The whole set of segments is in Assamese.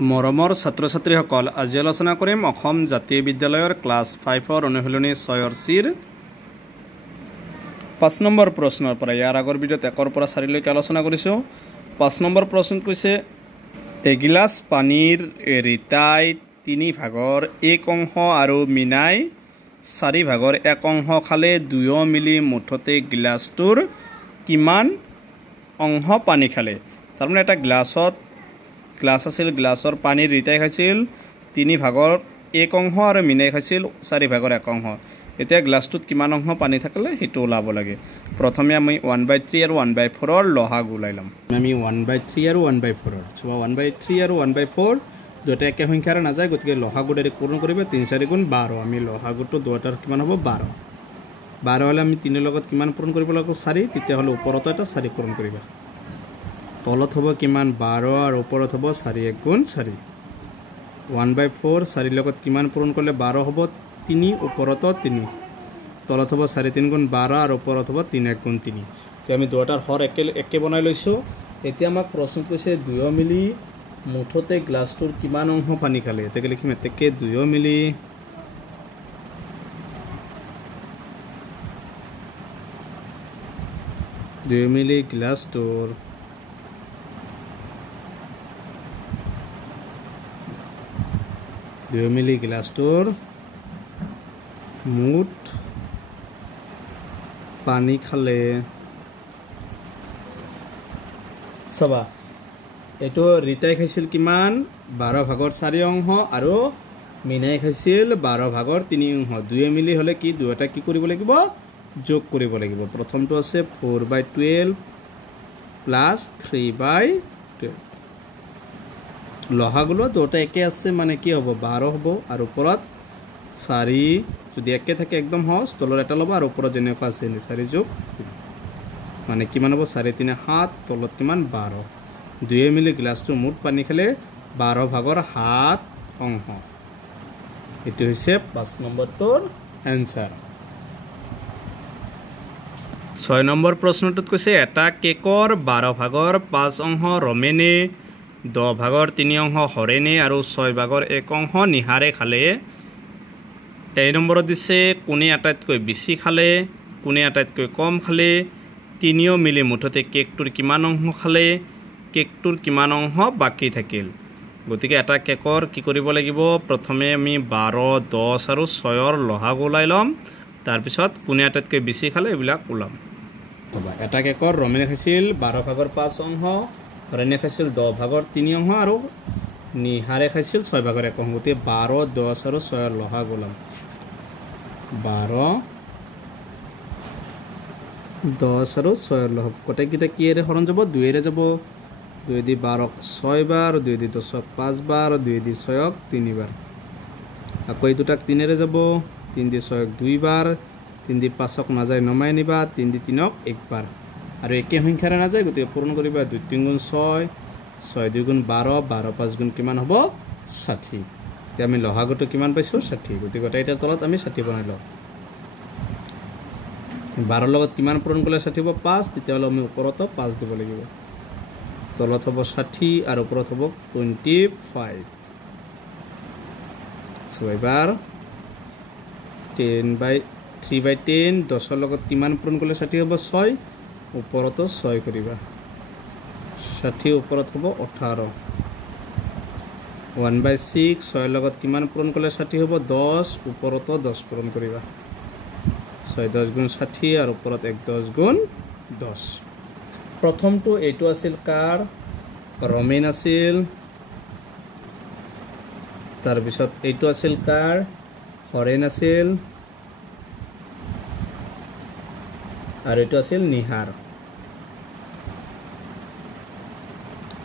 মৰমৰ ছাত্ৰ ছাত্ৰীসকল, আজি আলোচনা কৰিম অসম জাতীয় বিদ্যালয়ৰ ক্লাছ 5ৰ অনুশীলনী 6ৰ চিৰ 5 নম্বৰ প্ৰশ্নৰ পৰা। ইয়াৰ আগৰ ভিডিঅ'ত 1ৰ পৰা 4লৈকে আলোচনা কৰিছোঁ। 5 নম্বৰ প্ৰশ্ন কৈছে, এগিলাচ পানীৰ ৰিতাই 3 ভাগৰ 1 অংশ আৰু মিনাই 4 ভাগৰ 1 অংশ খালে 2 মিলি মুঠতে গিলাচটোৰ কিমান অংশ পানী খালে। তাৰমানে এটা গ্লাছ আছিল, গ্লাছৰ পানীৰ ৰিতাই খাইছিল 3 ভাগৰ 1 অংশ আৰু মিনাই খাইছিল 4 ভাগৰ 1 অংশ। এতিয়া গ্লাছটোত কিমান অংশ পানী থাকিলে সেইটো ওলাব লাগে। প্ৰথমে আমি 1/3 আৰু 1/4ৰ লসাগু ওলাই ল'ম। আমি 1/3 আৰু 1/4ৰ 1/3 আৰু 1/4 দুটা একে সংখ্যাৰে নাযায়, গতিকে লসাগু ডাইৰেক্ট পূৰণ কৰিবা। 3 4 গুণ 12। আমি লসাগুটো দুটাৰ কিমান হ'ব? 12 হ'লে আমি 3ৰ লগত কিমান পূৰণ কৰিব লাগিব? 4। তেতিয়াহ'লে ওপৰতো এটা 4 পূৰণ কৰিবা। তলত হ'ব কিমান? 12 আৰু ওপৰত হ'ব 4 1 গুণ 4। 1/4 4 লগত কিমান পূৰণ কৰিলে 12 হ'ব? 3, ওপৰতো 3। তলত হ'ব 4 3 গুণ 12 আৰু ওপৰত হ'ব 3 1 গুণ 3। এতিয়া আমি দুটাৰ হৰ একে বনাই লৈছোঁ। এতিয়া আমাক প্ৰশ্ন কৈছে 2 মিলি মুঠতে গ্লাছটোৰ কিমান অংশ পানী খালে। এতিয়া লিখিম এতেকে 2 মিলি গ্লাছটোৰ মুঠ পানী খালে। চাবা, এইটো ৰিতাই খাইছিল কিমান? 12 ভাগৰ 4 অংশ আৰু মিনাই খাইছিল 12 ভাগৰ 3 অংশ। 2 মিলি হ'লে কি দুয়োটা কি কৰিব লাগিব? যোগ কৰিব লাগিব। প্ৰথমটো আছে 4/12 প্লাছ 3/12। লসাগুলো দুটা একে আছে, মানে কি হ'ব? 12 হ'ব আৰু ওপৰত 4। যদি একে থাকে একদম সহজ, তলৰ এটা ল'ব আৰু ওপৰত যেনেকুৱা আছে 4 যোগ 3, মানে কিমান হ'ব? 4 3 7, তলত কিমান? 12। 2 মিলি গ্লাছটোৰ মুঠ পানী খালে 12 ভাগৰ 7 অংশ। এইটো হৈছে 5 নম্বৰটোৰ এনচাৰ। 6 নম্বৰ প্ৰশ্নটোত কৈছে, এটা কেকৰ 12 ভাগৰ 5 অংশ ৰমেনে, 10 ভাগৰ 3 অংশ হৰেণে আৰু 6 ভাগৰ 1 অংশ নিহাৰে খালে। এই নম্বৰত দিছে কোনে আটাইতকৈ বেছি খালে, কোনে আটাইতকৈ কম খালে, 3 মিলি মুঠতে কেকটোৰ কিমান অংশ খালে, কেকটোৰ কিমান অংশ বাকী থাকিল। গতিকে এটা কেকৰ কি কৰিব লাগিব? প্ৰথমে আমি 12 10 আৰু 6ৰ লসাগু ওলাই ল'ম। তাৰপিছত কোনে আটাইতকৈ বেছি খালে এইবিলাক ওলাম। এটা কেকৰ ৰমেনে খাইছিল 12 ভাগৰ 5 অংশ, হৰেণে খাইছিল 10 ভাগৰ 3 অংশ আৰু নিহাৰে খাইছিল 6 ভাগৰ 1 অংশ। গতিকে 12 10 আৰু 6ৰ লসাগু ওলাম। 12 10 আৰু 6ৰ লসাগু গোটেইকেইটা কিহেৰে হৰণ যাব? 2ৰে যাব। 2 দি 12ক 6 বাৰ, 2 দি 10ক 5 বাৰ, 2 দি 6ক 3 বাৰ। আকৌ এই দুটাক 3ৰে যাব। 3 দি 6ক 2 বাৰ, 3 দি 5ক নাযায় নমাই নিবা, 3 দি 3ক 1 বাৰ। আৰু একে সংখ্যাৰে নাযায়, গতিকে পূৰণ কৰিবা। 2 3 গুণ 6, 6 2 গুণ 12, 12 5 গুণ কিমান হ'ব? 60। এতিয়া আমি লসাগুটো কিমান পাইছোঁ? 60। গতিকে গোটেইটাৰ তলত আমি 60 বনাই লওঁ। 12ৰ লগত কিমান পূৰণ কৰিলে 60 হ'ব? 5। তেতিয়াহ'লে আমি ওপৰতো 5 দিব লাগিব। তলত হ'ব 60 আৰু ওপৰত হ'ব 25। এবাৰ 3/10 10ৰ লগত কিমান পূৰণ কৰিলে 60 হ'ব? 6। ওপৰতো 6 কৰিবা। 60 ওপৰত হ'ব 18। 1/6 6ৰ লগত কিমান পূৰণ কৰিলে 60 হ'ব? 10। ওপৰতো 10 পূৰণ কৰিবা। 6 10 গুণ 60 আৰু ওপৰত 1 10 গুণ 10। প্ৰথমটো এইটো আছিল কাৰ? ৰমেন আছিল। তাৰপিছত এইটো আছিল কাৰ? হৰেণ আছিল। আৰু এইটো আছিল নিহাৰ।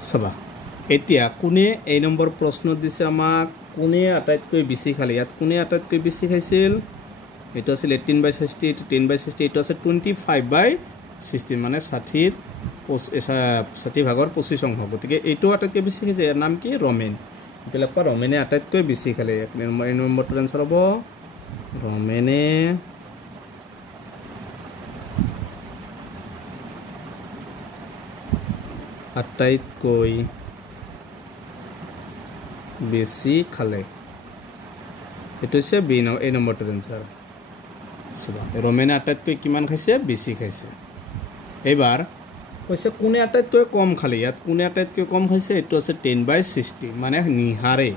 চাবা, এতিয়া কোনে এই নম্বৰ প্ৰশ্নত দিছে আমাক কোনে আটাইতকৈ বেছি খালে। ইয়াত কোনে আটাইতকৈ বেছি খাইছিল? এইটো আছিল 18/60, এইটো 10/60, এইটো আছে 25/60, মানে 60 ভাগৰ 25 অংশ। গতিকে এইটো আটাইতকৈ বেছি খাইছে। ইয়াৰ নাম কি? ৰমেন। এতিয়া লিখবা ৰমেনে আটাইতকৈ বেছি খালে। এই নম্বৰটোৰ এনচাৰ হ'ব ৰমেনে আটাইতকৈ বেছি খালে এইটো হৈছে বি এই নম্বৰটোৰ এনচাৰ ৰমেনে আটাইতকৈ কিমান খাইছে বেছি খাইছে এইবাৰ কৈছে কোনে আটাইতকৈ কম খালে ইয়াত কোনে আটাইতকৈ কম খাইছে এইটো আছে 10/60 মানে নিহাৰে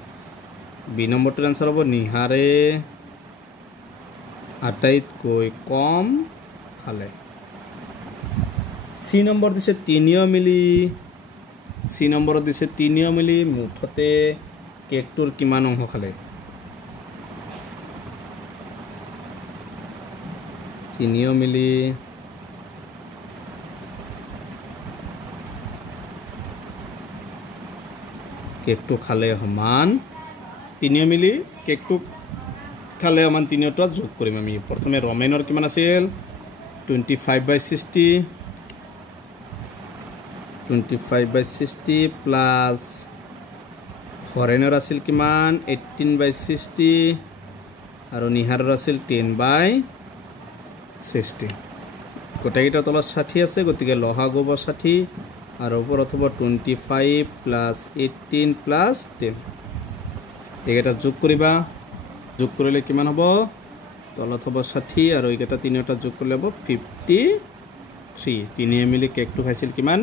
বি নম্বৰটোৰ এনচাৰ হ'ব নিহাৰে আটাইতকৈ কম খালে সি নম্বৰ দিছে 3 মিলি সি নম্বৰত দিছে 3 মিলি মুঠতে কেকটোৰ কিমান অংশ খালে 3 মিলি কেকটো খালে সমান 3 মিলি কেকটো খালে সমান 3টা যোগ কৰিম আমি প্ৰথমে ৰমেনৰ কিমান আছিল 25/60 প্লাস হৰেনৰ আছিল কিমান 18/60 আৰু নিহাৰৰ আছিল 10/60 গোটেইকেইটা তলত 60 আছে গতিকে লসাগু হ'ব 60 আৰু ওপৰত হ'ব 25 প্লাস 18 প্লাস 10 এইকেইটা যোগ কৰিবা যোগ কৰিলে কিমান হ'ব তলত হ'ব 60 আৰু এইকেইটা তিনিটা যোগ কৰিলে হ'ব 53 3 মিলি কেকটো খাইছিল কিমান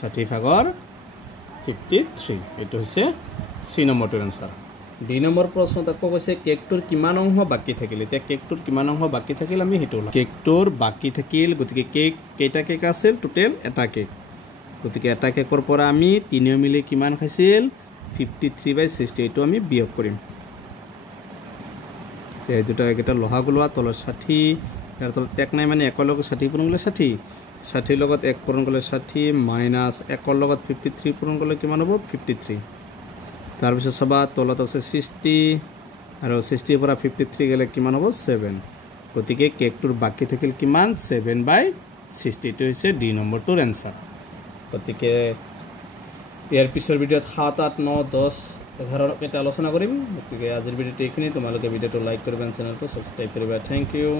60/53 এইটো হৈছে সি নম্বৰটোৰ এনচাৰ ডি নম্বৰ প্ৰশ্নত আকৌ কৈছে কেকটোৰ কিমান অংশ বাকি থাকিল এতিয়া কেকটোৰ কিমান অংশ বাকি থাকিল আমি হেতু কেকটোৰ বাকি থাকিল গতিকে কেক কেইটা কেক আছিল টোটেল এটা কেক গতিকে এটা কেকৰ পৰা আমি 3 মিলি কিমান খাইছিল 53/60 এইটো আমি বিয়োগ কৰিম তে দুটা এটা লহাগু লোৱা তলত 60 ইয়াৰ তলত এক নাই মানে একৰ লগত 60 পূৰণ কৰিলে 60 লগত 1 পূৰণ কৰিলে 60 মাইনাছ 1 লগত 53 পূৰণ কৰিলে কিমান হ'ব 53 তাৰপিছত সবা তলত আছে 60 আৰু 60 পৰা 53 গলে কিমান হ'ব 7 গতিকে কেকটোৰ বাকি থাকিল কিমান 7/60 টো হৈছে ডি নম্বৰটোৰ এনসাৰ গতিকে ইয়াৰ পিছৰ ভিডিঅ'ত 7 8 9 10 11 এটা আলোচনা কৰিম গতিকে আজিৰ ভিডিঅ'টো এইখিনি তোমালোকে ভিডিঅ'টো লাইক কৰিবা চেনেলটো সাবস্ক্ৰাইব কৰিবা থ্যাংক ইউ